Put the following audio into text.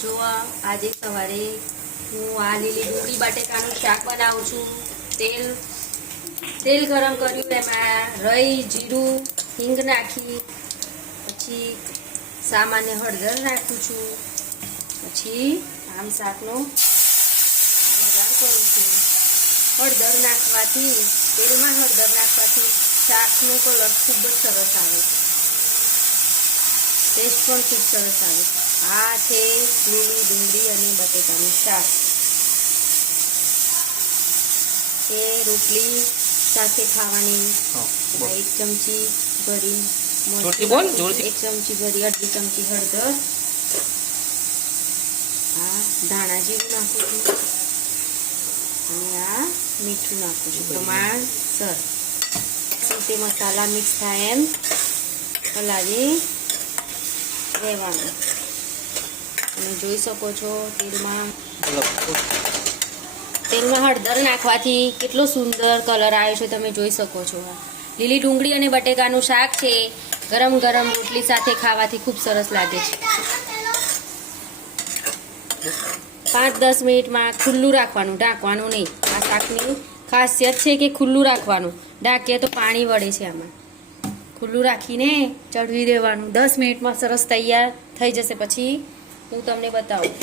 જો આજે સવારે હું આ લીલી ડુંગળી બટેકાનું શાક બનાવું છું. તેલ ગરમ કર્યું, એમાં રઈ, જીરું, હિંગ નાખી, પછી સામાન્ય હળદર નાખું છું. પછી આમ શાકનો વઘાર કરું છું. હળદર નાખવાથી, તેલમાં હળદર નાખવાથી શાકનો કલર ખૂબ જ સરસ આવે, ટેસ્ટ પણ ખૂબ સરસ આવે. આ છે લીલી ડુંગળી અને બટેકાનું શાક. એ રોટલી સાથે ખાવાની. 1 ચમચી ભરી, 1 ચમચી ભરી, અડધી ચમચી હળદર, આ ધાણા જીરું નાખું છું અને આ મીઠું નાખું છું પ્રમાણસર. તે મસાલા મિક્સ થાય એમ હલાવી રહેવાનું. તમે જોઈ શકો છો તેલમાં હળદર નાખવાથી કેટલો સુંદર કલર આવ્યો છે, તમે જોઈ શકો છો. લીલી ડુંગળી અને બટેકાનું શાક છે, ગરમ ગરમ રોટલી સાથે ખાવાથી ખૂબ સરસ લાગે છે. 5-10 મિનિટમાં ખુલ્લું રાખવાનું, ઢાંકવાનું નહીં. આ શાકની ખાસિયત છે કે ખુલ્લું રાખવાનું, ઢાંકીએ તો પાણી વળે છે. આમાં ખુલ્લું રાખીને ચડવી દેવાનું. 10 મિનિટમાં સરસ તૈયાર થઈ જશે. પછી હું તમને બતાવું.